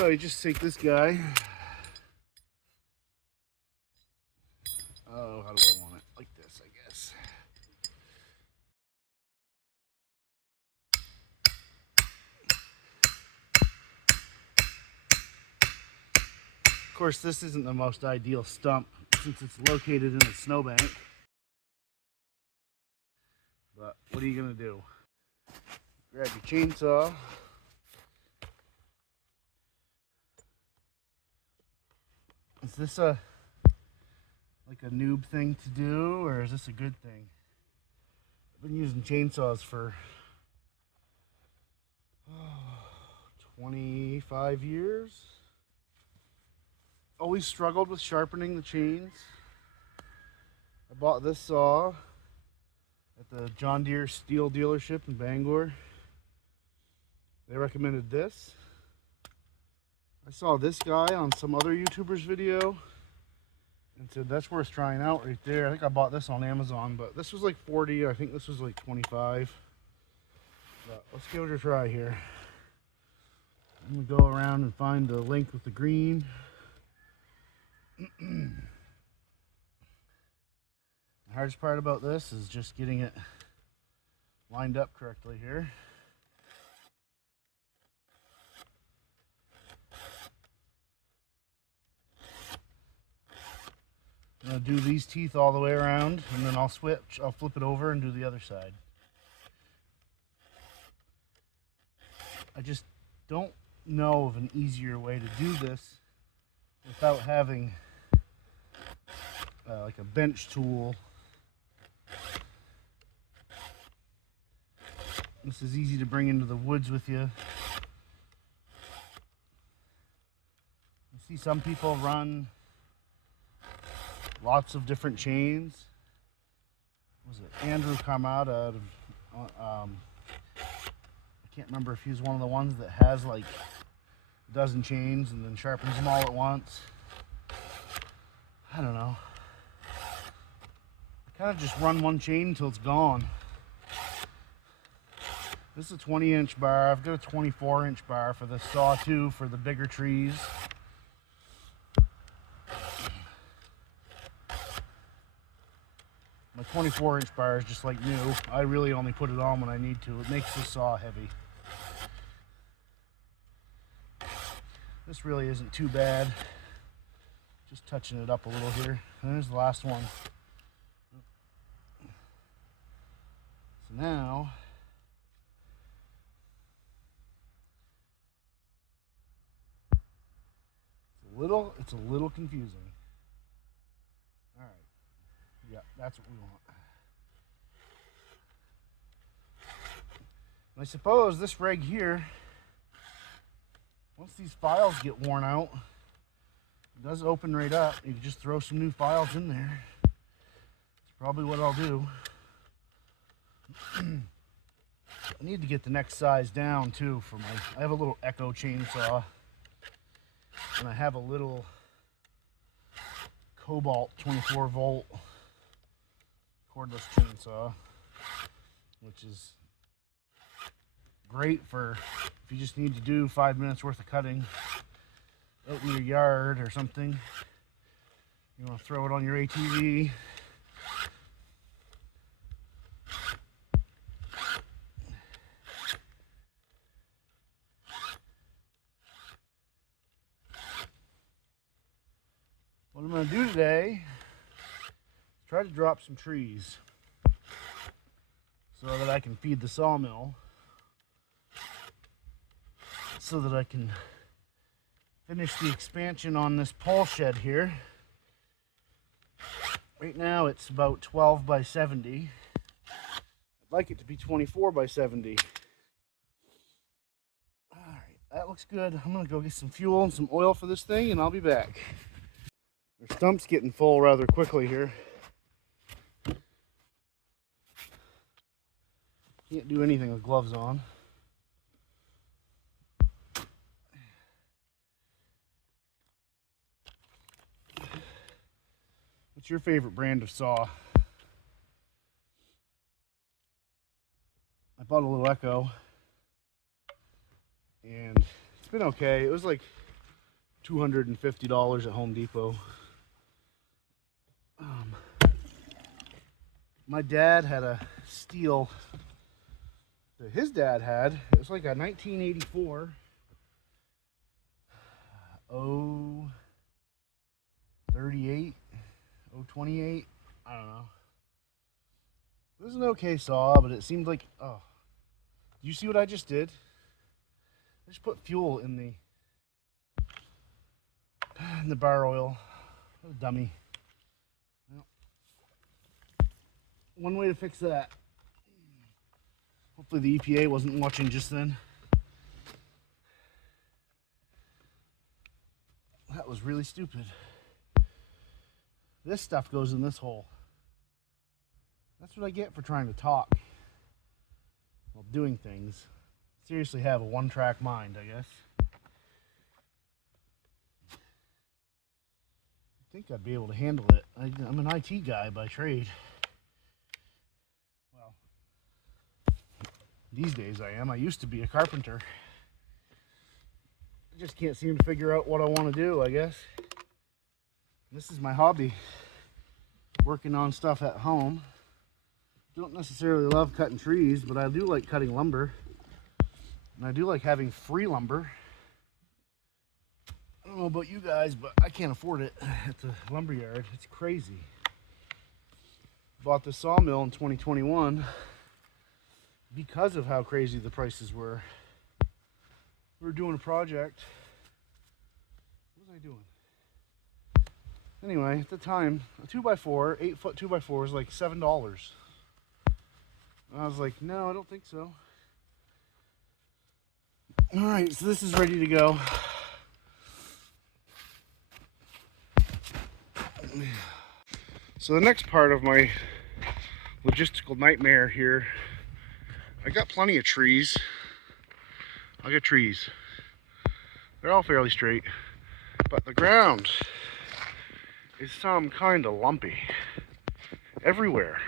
So you just take this guy. Oh, how do I want it? Like this, I guess. Of course, this isn't the most ideal stump since it's located in a snowbank. But what are you gonna do? Grab your chainsaw. Is this like a noob thing to do, or is this a good thing? I've been using chainsaws for 25 years. Always struggled with sharpening the chains. I bought this saw at the John Deere Steel dealership in Bangor. They recommended this. I saw this guy on some other YouTuber's video and said that's worth trying out right there. I think I bought this on Amazon, but this was like 40. I think this was like 25. But let's give it a try here. I'm gonna go around and find the link with the green. The hardest part about this is just getting it lined up correctly here. I'm gonna do these teeth all the way around, and then I'll flip it over and do the other side. I just don't know of an easier way to do this without having like a bench tool. This is easy to bring into the woods with you. You see some people run lots of different chains. Was it Andrew Carmada out of, I can't remember if he's one of the ones that has like a dozen chains and then sharpens them all at once. I don't know. I kind of just run one chain until it's gone. This is a 20-inch bar. I've got a 24-inch bar for this saw too, for the bigger trees. My 24-inch bar is just like new. I really only put it on when I need to. It makes the saw heavy. This really isn't too bad. Just touching it up a little here. And there's the last one. So now, it's a little confusing. All right. Yeah, that's what we want. And I suppose this rig here, once these files get worn out, it does open right up. You can just throw some new files in there. That's probably what I'll do. I need to get the next size down too for I have a little Echo chainsaw, and I have a little Cobalt 24 volt cordless chainsaw, which is great for if you just need to do 5 minutes worth of cutting out in your yard or something. You want to throw it on your ATV. What I'm going to do today is try to drop some trees so that I can feed the sawmill, so that I can finish the expansion on this pole shed here. Right now it's about 12 by 70. I'd like it to be 24 by 70. All right, that looks good. I'm gonna go get some fuel and some oil for this thing, and I'll be back. Our stump's getting full rather quickly here. Can't do anything with gloves on. What's your favorite brand of saw? I bought a little Echo, and it's been okay. It was like $250 at Home Depot. My dad had a steel that his dad had. It was like a 1984 038, 028, I don't know. It was an okay saw, but it seemed like, oh, you see what I just did? I just put fuel in the bar oil. What a dummy. Well, one way to fix that. Hopefully the EPA wasn't watching just then. That was really stupid. This stuff goes in this hole. That's what I get for trying to talk while doing things. Seriously have a one-track mind, I guess. I think I'd be able to handle it. I'm an IT guy by trade. Well, these days I am. I used to be a carpenter. I just can't seem to figure out what I want to do, I guess. This is my hobby. Working on stuff at home. Don't necessarily love cutting trees, but I do like cutting lumber. And I do like having free lumber. I don't know about you guys, but I can't afford it at the lumber yard. It's crazy. Bought this sawmill in 2021 because of how crazy the prices were. We were doing a project. What was I doing? Anyway, at the time, a 2x4, 8-foot 2x4 was like $7. And I was like, no, I don't think so. All right, so this is ready to go. So the next part of my logistical nightmare here, I got plenty of trees. I got trees. They're all fairly straight, but the ground is some kind of lumpy everywhere.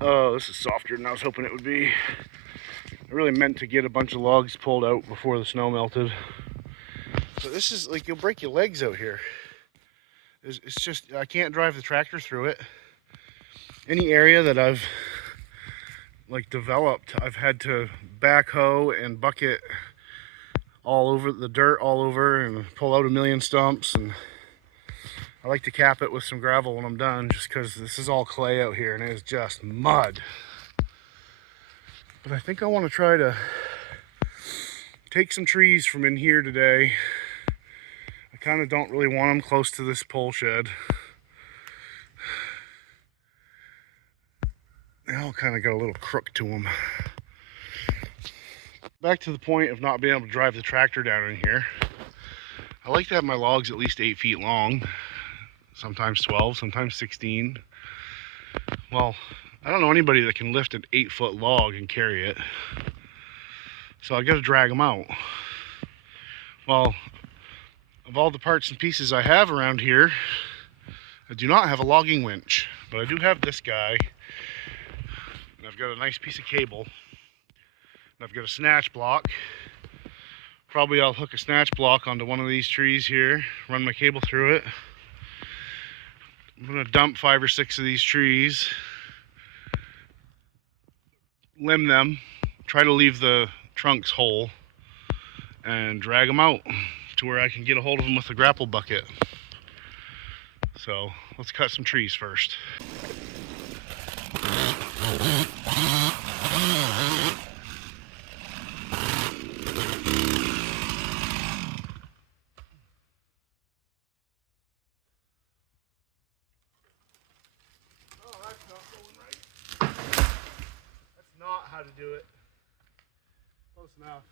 Oh, this is softer than I was hoping it would be. I really meant to get a bunch of logs pulled out before the snow melted. So this is like, you'll break your legs out here. It's just, I can't drive the tractor through it. Any area that I've like developed, I've had to backhoe and bucket all over the dirt all over and pull out a million stumps, and I like to cap it with some gravel when I'm done, just because this is all clay out here and it is just mud. But I think I want to try to take some trees from in here today. I kind of don't really want them close to this pole shed. They all kind of got a little crook to them. Back to the point of not being able to drive the tractor down in here. I like to have my logs at least 8 feet long. Sometimes 12, sometimes 16. Well, I don't know anybody that can lift an 8-foot log and carry it. So I gotta drag them out. Well, of all the parts and pieces I have around here, I do not have a logging winch, but I do have this guy. And I've got a nice piece of cable. And I've got a snatch block. Probably I'll hook a snatch block onto one of these trees here, run my cable through it. I'm gonna dump 5 or 6 of these trees, limb them, try to leave the trunks whole, and drag them out to where I can get a hold of them with a grapple bucket. So let's cut some trees first. How to do it. Close enough.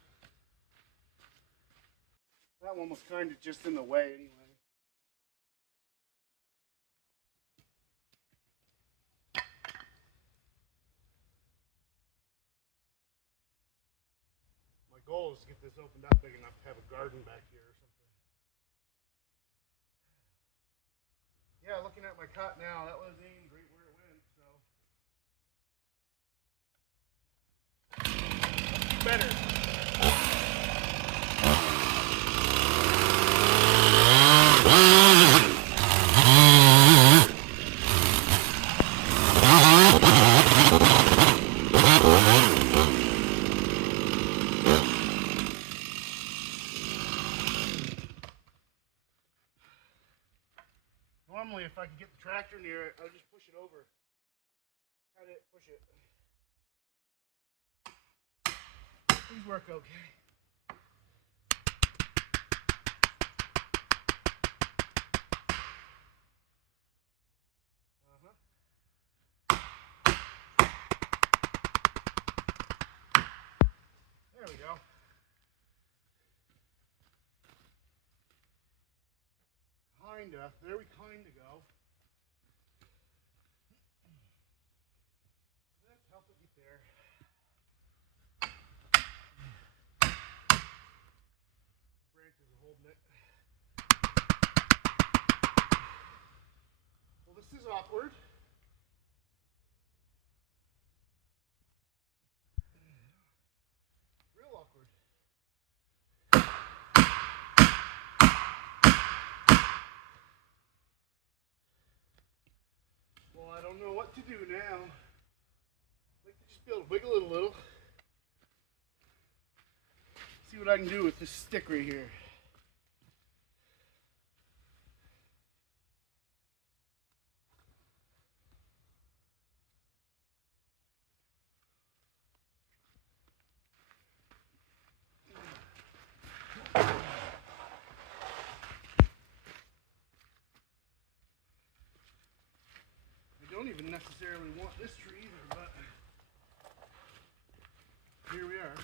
That one was kind of just in the way anyway. My goal is to get this opened up big enough to have a garden back here or something. Yeah, looking at my cut now, that was aimed right where it went, so. Better. Normally, if I could get the tractor near it, I would just push it over. Try to push it. These work okay. There we go. Kinda. There we kinda go. Let's help it get there. Branches are holding it. Well, this is awkward. Real awkward. Well, I don't know what to do now. I'd like to just be able to wiggle it a little. See what I can do with this stick right here. I don't even necessarily want this tree either, but here we are.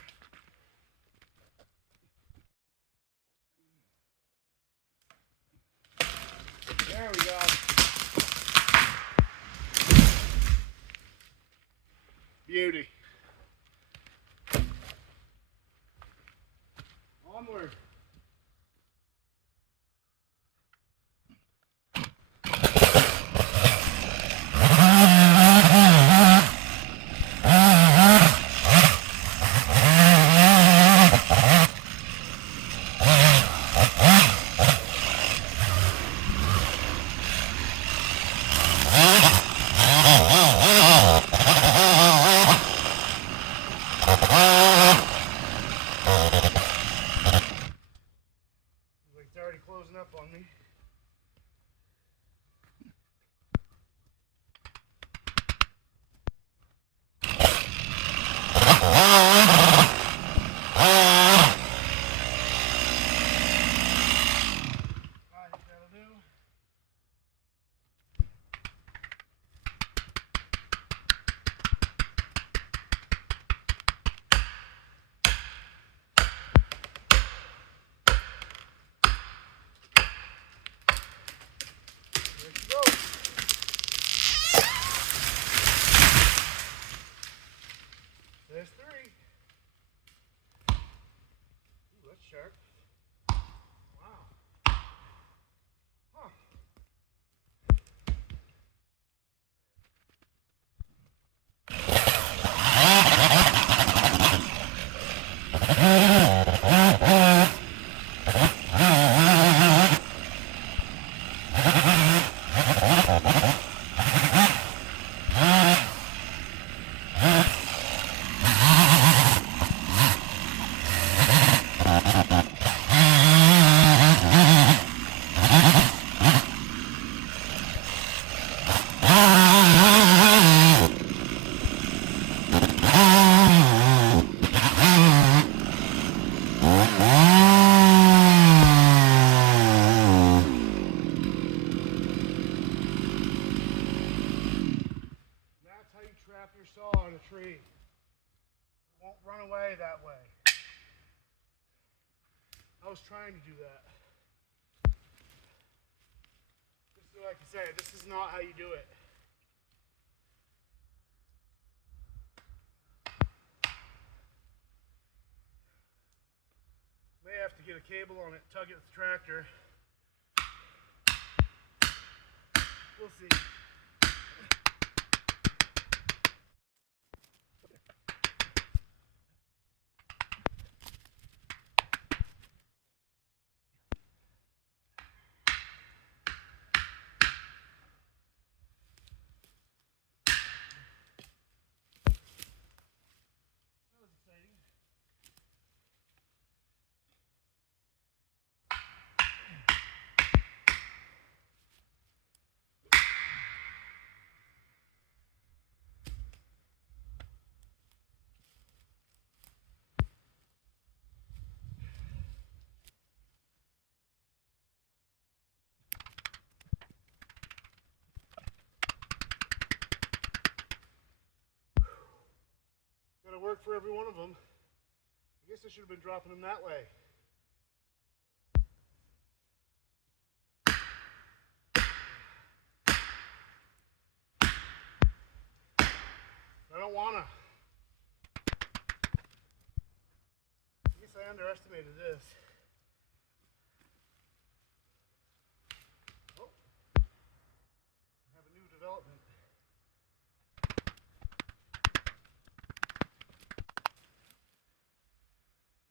There we go. Beauty. Onward. It's already closing up on me. I think that'll do. There's three. Ooh, that's sharp. Wow. Huh. That's how you trap your saw on a tree. It won't run away that way. I was trying to do that. Just like I say, this is not how you do it. May have to get a cable on it, tug it with the tractor. We'll see. mark for every one of them. I guess I should have been dropping them that way. I don't wanna. I guess I underestimated this. Oh, I have a new development.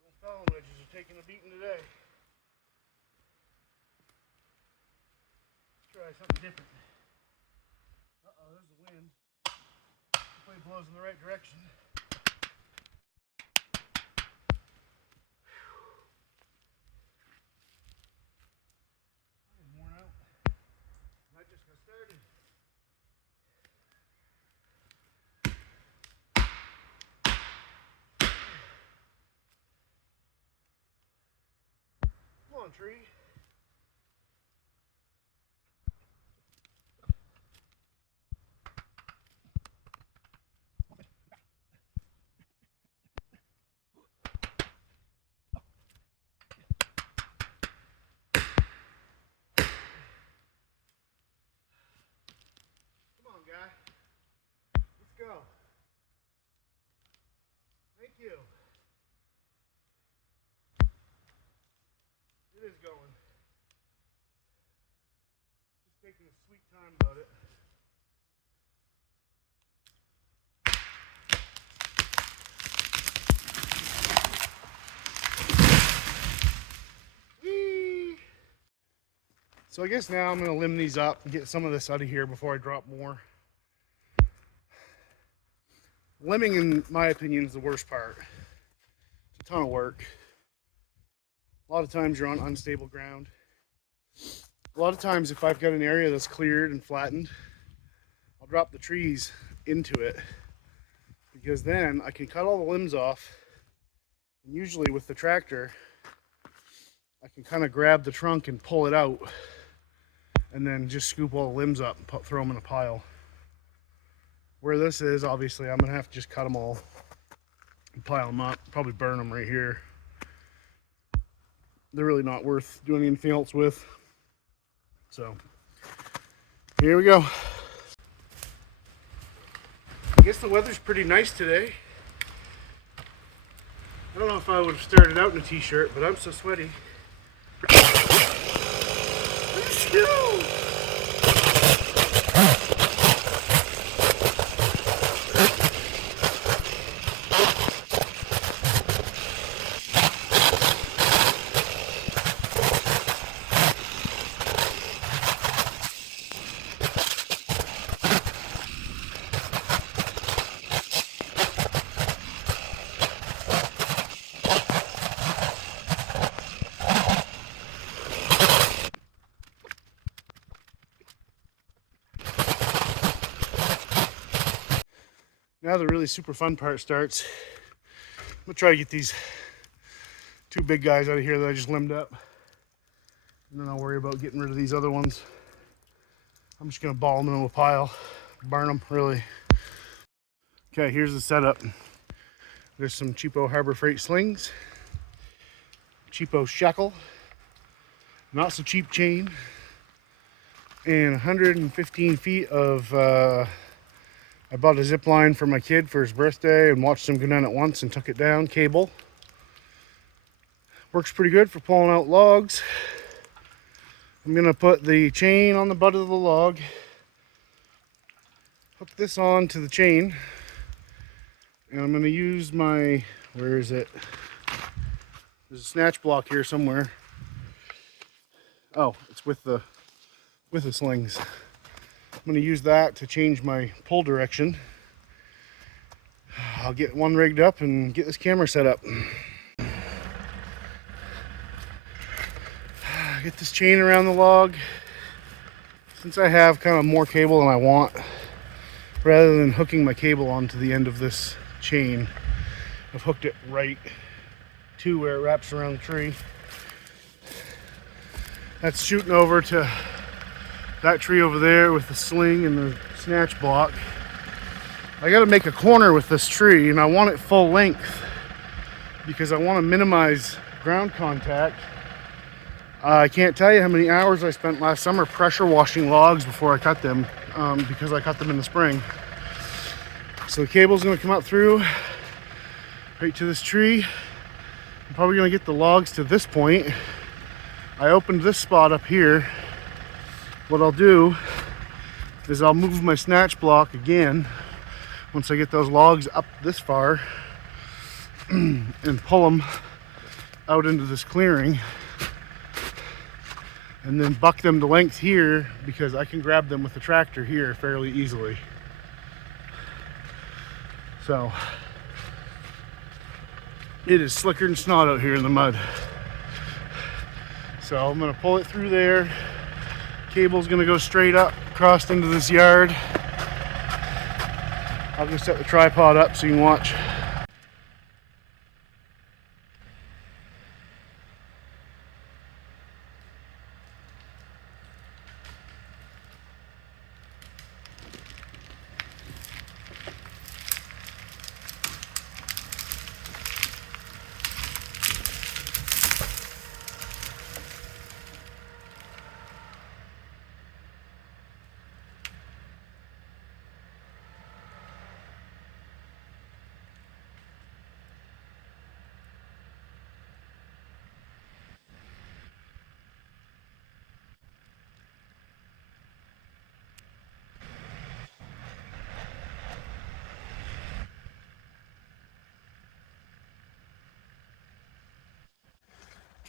Those Fallon wedges are taking a beating today. Let's try something different. Uh-oh, there's the wind. Hopefully it blows in the right direction. I'm worn out. I just got started. Come on, tree. Come on, guy. Let's go. Thank you. It is going. Just taking a sweet time about it. Whee! So I guess now I'm going to limb these up and get some of this out of here before I drop more. Limbing, in my opinion, is the worst part. It's a ton of work. A lot of times you're on unstable ground. A lot of times if I've got an area that's cleared and flattened, I'll drop the trees into it, because then I can cut all the limbs off, and usually with the tractor I can kind of grab the trunk and pull it out, and then just scoop all the limbs up and throw them in a pile. Where this is, obviously I'm gonna have to just cut them all and pile them up, probably burn them right here. They're really not worth doing anything else with. So here we go. I guess the weather's pretty nice today. I don't know if I would have started out in a t-shirt, but I'm so sweaty. Let's go! Now the really super fun part starts. I'm gonna try to get these two big guys out of here that I just limbed up, and then I'll worry about getting rid of these other ones. I'm just gonna ball them into a pile, burn them, really. Okay, here's the setup. There's some cheapo Harbor Freight slings, cheapo shackle, not so cheap chain, and 115 feet of I bought a zip line for my kid for his birthday and watched him go down at once and took it down, cable. Works pretty good for pulling out logs. I'm gonna put the chain on the butt of the log, hook this on to the chain, and I'm gonna use my, where is it? There's a snatch block here somewhere. Oh, it's with the slings. I'm going to use that to change my pull direction. I'll get one rigged up and get this camera set up. Get this chain around the log. Since I have kind of more cable than I want, rather than hooking my cable onto the end of this chain, I've hooked it right to where it wraps around the tree. That's shooting over to that tree over there with the sling and the snatch block. I got to make a corner with this tree, and I want it full length because I want to minimize ground contact. I can't tell you how many hours I spent last summer pressure washing logs before I cut them, because I cut them in the spring. So the cable's going to come out through right to this tree. I'm probably going to get the logs to this point. I opened this spot up here. What I'll do is I'll move my snatch block again once I get those logs up this far and pull them out into this clearing, and then buck them to length here because I can grab them with the tractor here fairly easily. So it is slicker than snot out here in the mud. So I'm gonna pull it through there. Cable's gonna go straight up, across into this yard. I'll just set the tripod up so you can watch.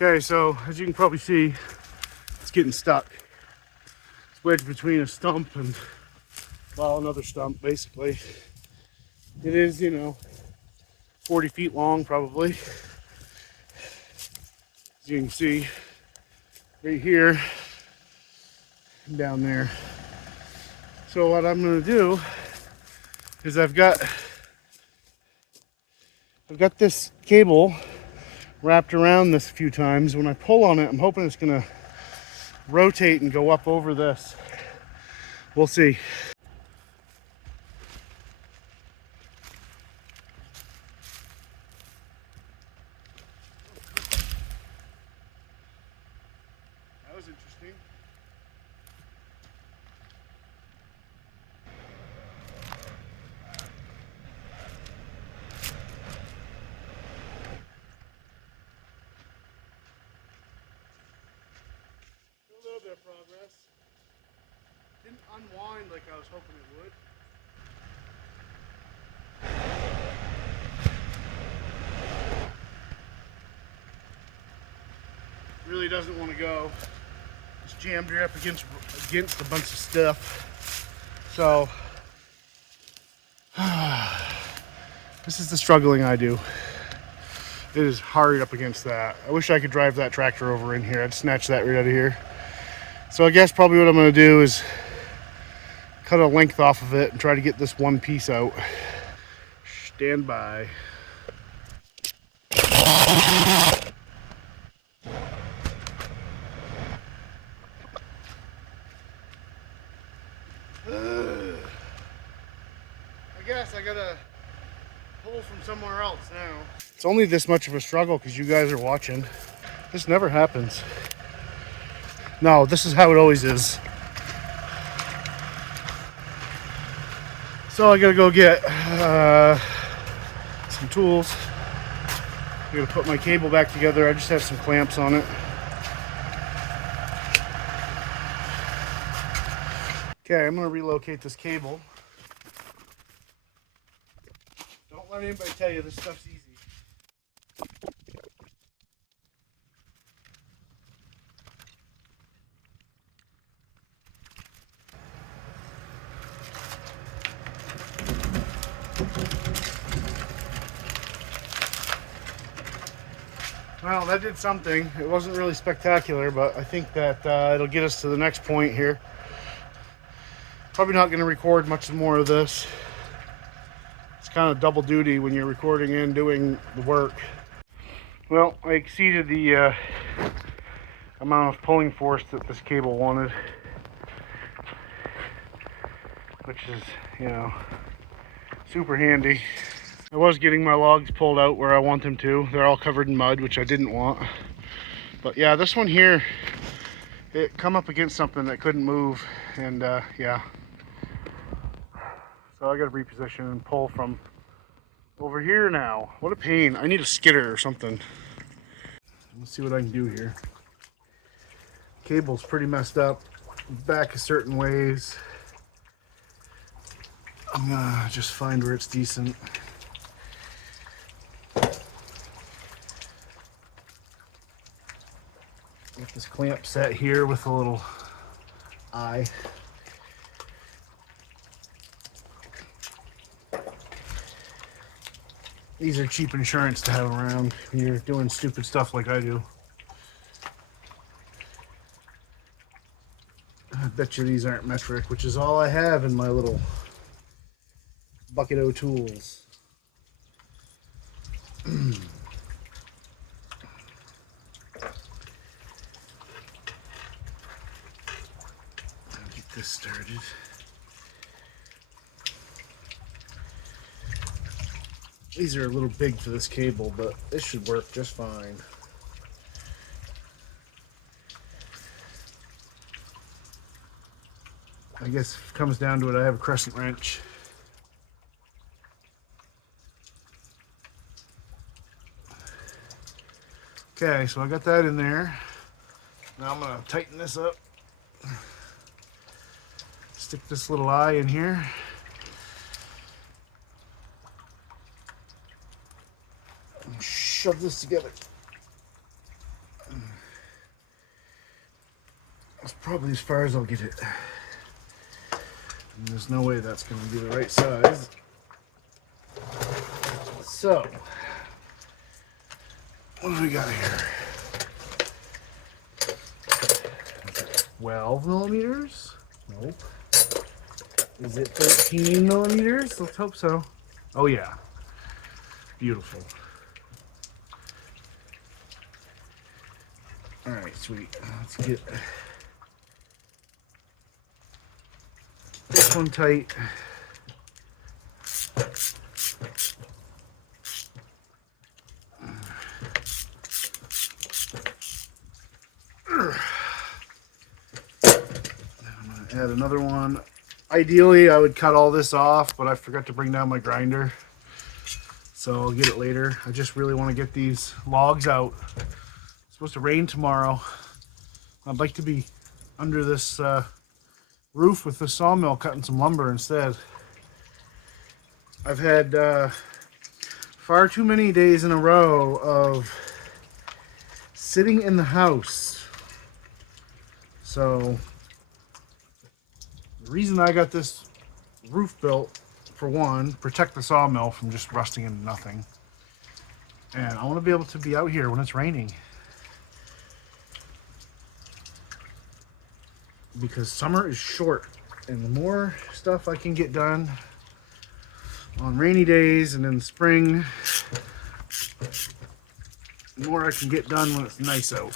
Okay, so as you can probably see, it's getting stuck. It's wedged between a stump and, well, another stump, basically. It is, 40 feet long, probably. As you can see, right here and down there. So what I'm gonna do is I've got this cable wrapped around this a few times. When I pull on it, I'm hoping it's gonna rotate and go up over this. We'll see. That was interesting. A little bit of progress. Didn't unwind like I was hoping it would. Really doesn't want to go. It's jammed her up against a bunch of stuff. So this is the struggling I do. It is hard up against that. I wish I could drive that tractor over in here. I'd snatch that right out of here. So I guess probably what I'm going to do is cut a length off of it and try to get this one piece out. Stand by. I guess I gotta pull from somewhere else now. It's only this much of a struggle because you guys are watching. This never happens. No, this is how it always is. So I gotta go get some tools. I gotta put my cable back together. I just have some clamps on it. Okay, I'm gonna relocate this cable. Don't let anybody tell you this stuff's easy. Well, that did something. It wasn't really spectacular, but I think that it'll get us to the next point here. Probably not going to record much more of this. It's kind of double duty when you're recording and doing the work. Well, I exceeded the amount of pulling force that this cable wanted, which is, Super handy. I was getting my logs pulled out where I want them to. They're all covered in mud, which I didn't want. But yeah, this one here, it come up against something that couldn't move, and yeah. So I got to reposition and pull from over here now. What a pain. I need a skidder or something. Let's see what I can do here. Cable's pretty messed up. Back a certain ways. I'm gonna just find where it's decent. Get this clamp set here with a little eye. These are cheap insurance to have around when you're doing stupid stuff like I do. I bet you these aren't metric, which is all I have in my little bucket of tools. Get this started. These are a little big for this cable, but this should work just fine. I guess if it comes down to it, I have a crescent wrench. Okay, so I got that in there. Now I'm gonna tighten this up. Stick this little eye in here. And shove this together. That's probably as far as I'll get it. And there's no way that's going to be the right size. So, what do we got here? 12 millimeters? Nope. Is it 13 millimeters? Let's hope so. Oh yeah. Beautiful. Alright, sweet. Let's get this one tight. I'm gonna add another one. Ideally, I would cut all this off, but I forgot to bring down my grinder. So I'll get it later. I just really want to get these logs out. It's supposed to rain tomorrow. I'd like to be under this roof with the sawmill cutting some lumber instead. I've had far too many days in a row of sitting in the house. So the reason I got this roof built, for one, protect the sawmill from just rusting into nothing. And I want to be able to be out here when it's raining. Because summer is short, and the more stuff I can get done on rainy days and in the spring, the more I can get done when it's nice out.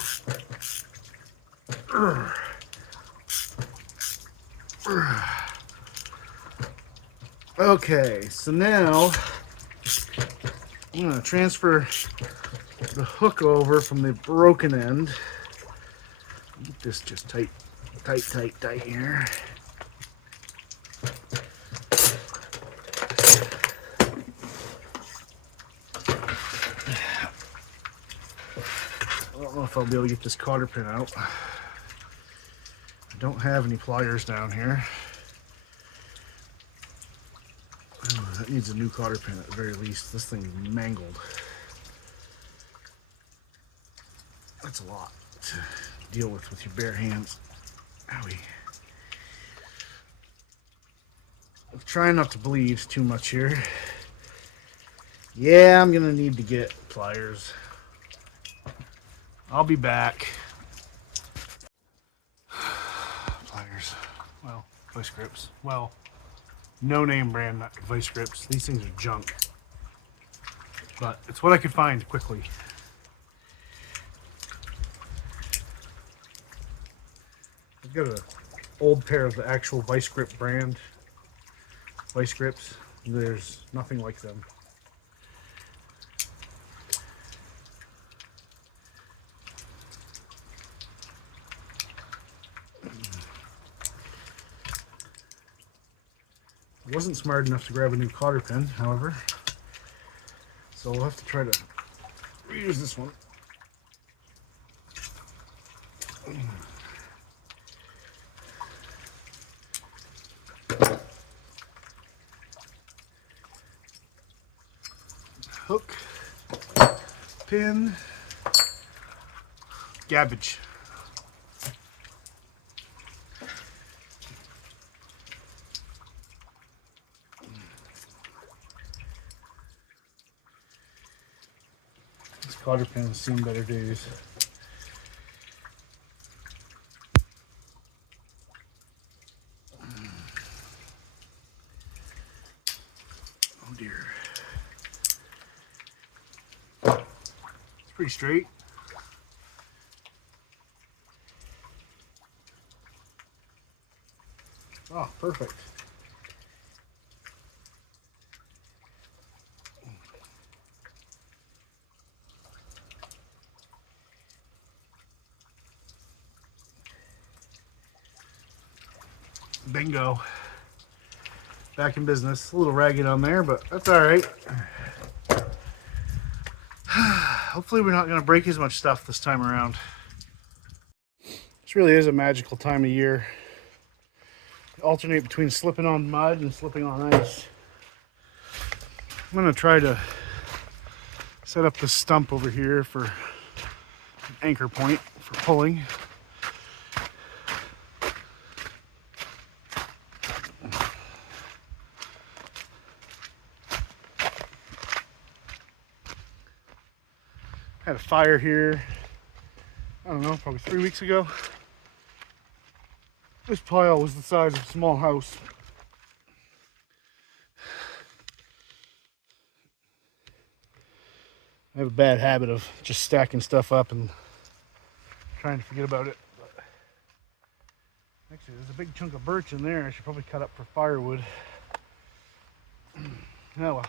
Okay, so now I'm going to transfer the hook over from the broken end. Get this just tight here. I don't know if I'll be able to get this cotter pin out. I don't have any pliers down here. Oh, that needs a new cotter pin at the very least. This thing is mangled. That's a lot to deal with your bare hands. Owie. I'm trying not to bleed too much here. Yeah, I'm gonna need to get pliers. I'll be back. Pliers. Well, vice grips. Well, no name brand vice grips. These things are junk. But it's what I could find quickly. I've got an old pair of the actual vice grip brand vice grips. There's nothing like them. I wasn't smart enough to grab a new cotter pin, however, so we'll have to try to reuse this one. Hook, pin, garbage. This cotter pin has seen better days. Oh dear. It's pretty straight. Oh, perfect. Bingo. Back in business. A little ragged on there, but that's all right. Hopefully we're not going to break as much stuff this time around. This really is a magical time of year. Alternate between slipping on mud and slipping on ice. I'm going to try to set up this stump over here for an anchor point for pulling. Had a fire here, I don't know, probably 3 weeks ago. This pile was the size of a small house. I have a bad habit of just stacking stuff up and trying to forget about it. But actually, there's a big chunk of birch in there I should probably cut up for firewood. Oh well.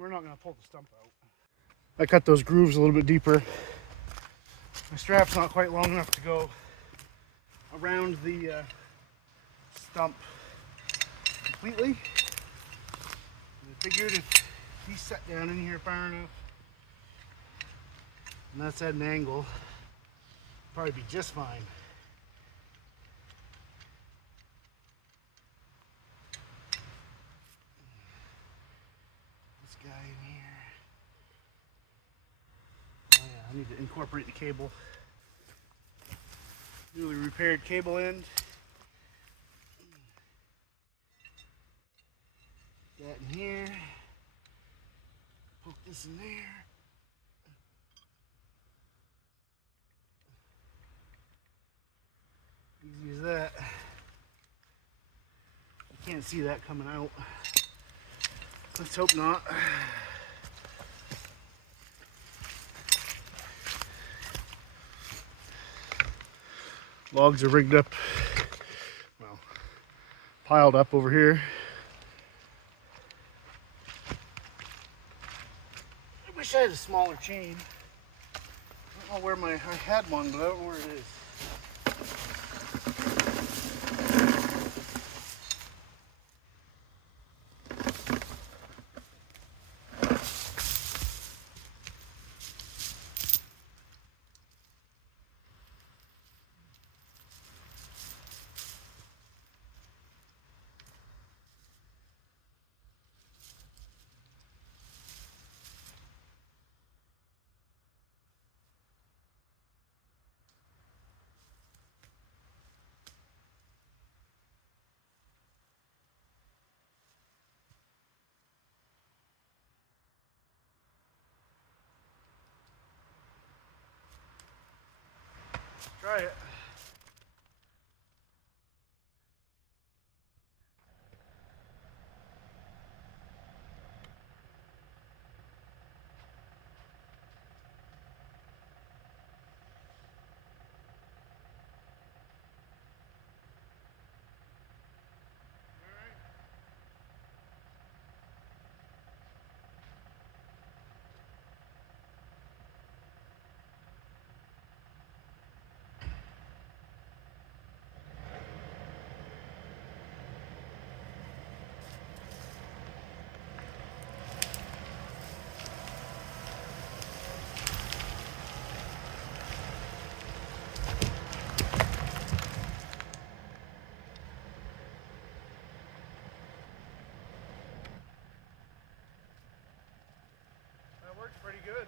We're not going to pull the stump out. I cut those grooves a little bit deeper. My strap's not quite long enough to go around the stump completely. And I figured if he set down in here far enough, and that's at an angle, probably be just fine. This guy in here. Oh yeah, I need to incorporate the cable. Newly repaired cable end. That in here. Poke this in there. Easy as that. Can't see that coming out. Let's hope not. Logs are rigged up, well, piled up over here. I wish I had a smaller chain. I don't know where I had one, but I don't know where it is. Try it. That works pretty good.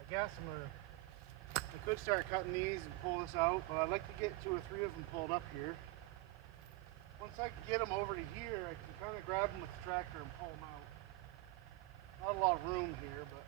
I guess I could start cutting these and pull this out, but I'd like to get 2 or 3 of them pulled up here. Once I can get them over to here, I can kind of grab them with the tractor and pull them out. Not a lot of room here, but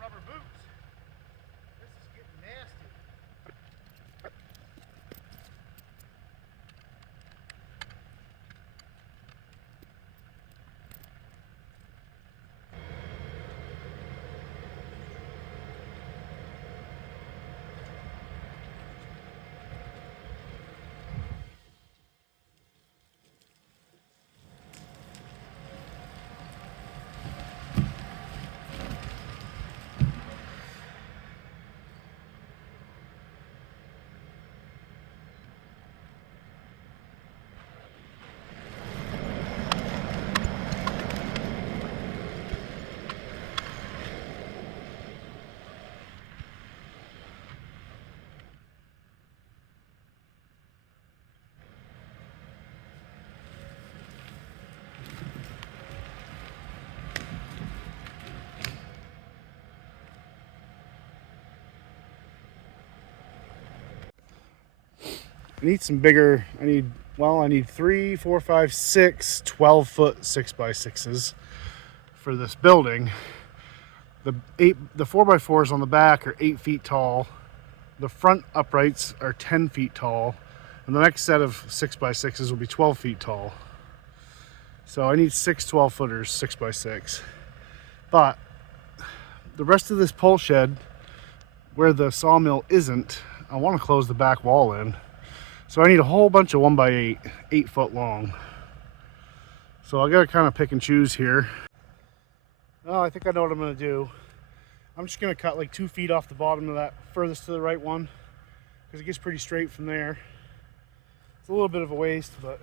rubber boots. This is getting nasty. I need some bigger, I need 3, 4, 5, 6 12-foot 6x6s for this building. The 4x4s on the back are 8 feet tall. The front uprights are 10 feet tall. And the next set of 6x6s will be 12 feet tall. So I need 6 12-footers, 6x6. But the rest of this pole shed, where the sawmill isn't, I want to close the back wall in. So I need a whole bunch of 1x8, 8 foot long. So I gotta kind of pick and choose here. Oh, I think I know what I'm gonna do. I'm just gonna cut like 2 feet off the bottom of that furthest to the right one, because it gets pretty straight from there. It's a little bit of a waste, but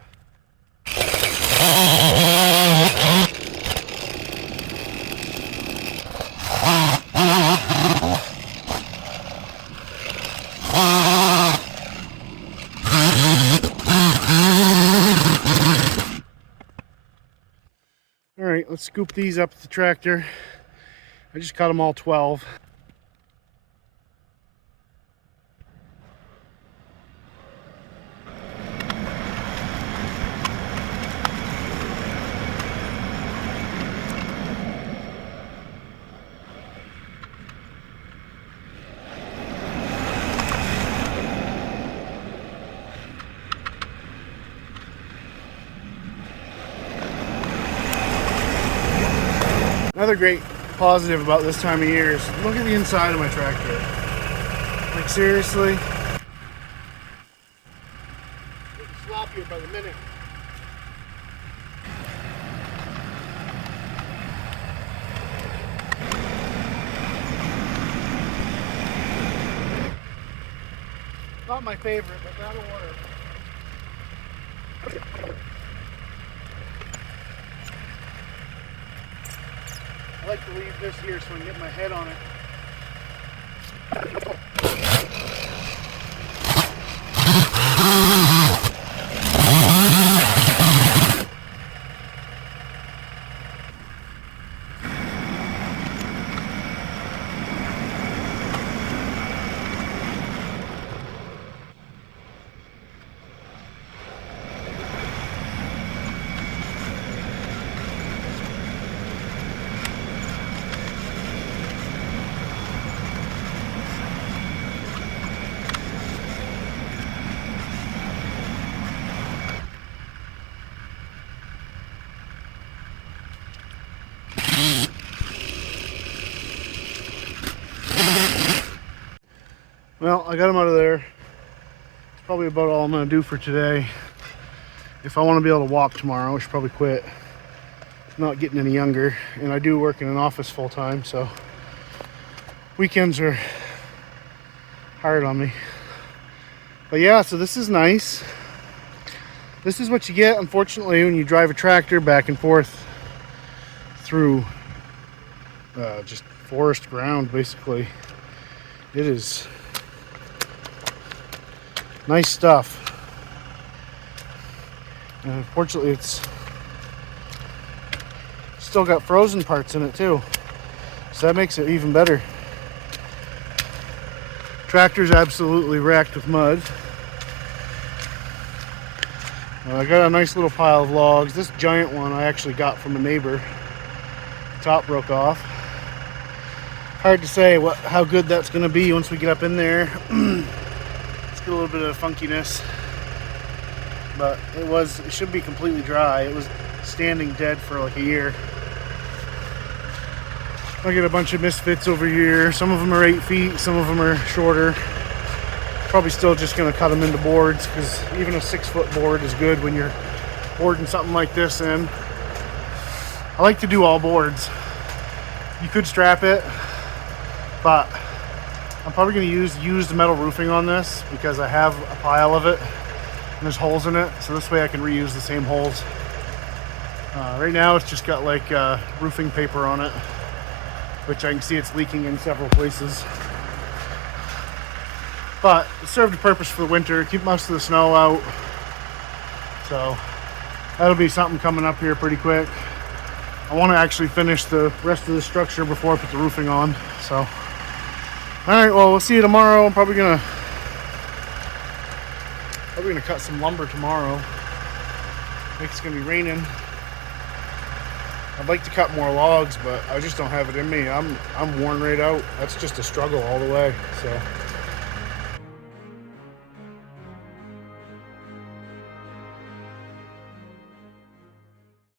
all right, let's scoop these up with the tractor. I just cut them all 12. Another great positive about this time of year is look at the inside of my tractor. Like seriously, getting sloppier by the minute. Not my favorite, but that'll work. I like to leave this here so I can get my head on it. Well, I got them out of there. It's probably about all I'm going to do for today. If I want to be able to walk tomorrow, I should probably quit. I'm not getting any younger, and I do work in an office full time, so weekends are hard on me. But yeah, so this is nice. This is what you get, unfortunately, when you drive a tractor back and forth through just forest ground, basically. It is nice stuff. And unfortunately, it's still got frozen parts in it too, so that makes it even better. Tractor's absolutely wrecked with mud. I got a nice little pile of logs. This giant one I actually got from a neighbor. The top broke off. Hard to say how good that's going to be once we get up in there. It's got a little bit of funkiness, but it should be completely dry. It was standing dead for like a year. I get a bunch of misfits over here. Some of them are 8 feet, some of them are shorter. Probably still just going to cut them into boards, because even a 6-foot board is good when you're boarding something like this in. I like to do all boards. You could strap it, but I'm probably going to use used metal roofing on this, because I have a pile of it and there's holes in it, so this way I can reuse the same holes. Right now it's just got like roofing paper on it, which I can see it's leaking in several places. But it served a purpose for the winter, keep most of the snow out. So that'll be something coming up here pretty quick. I want to actually finish the rest of the structure before I put the roofing on. So, all right, well, we'll see you tomorrow. I'm probably gonna cut some lumber tomorrow. I think it's gonna be raining. I'd like to cut more logs, but I just don't have it in me. I'm worn right out. That's just a struggle all the way. So.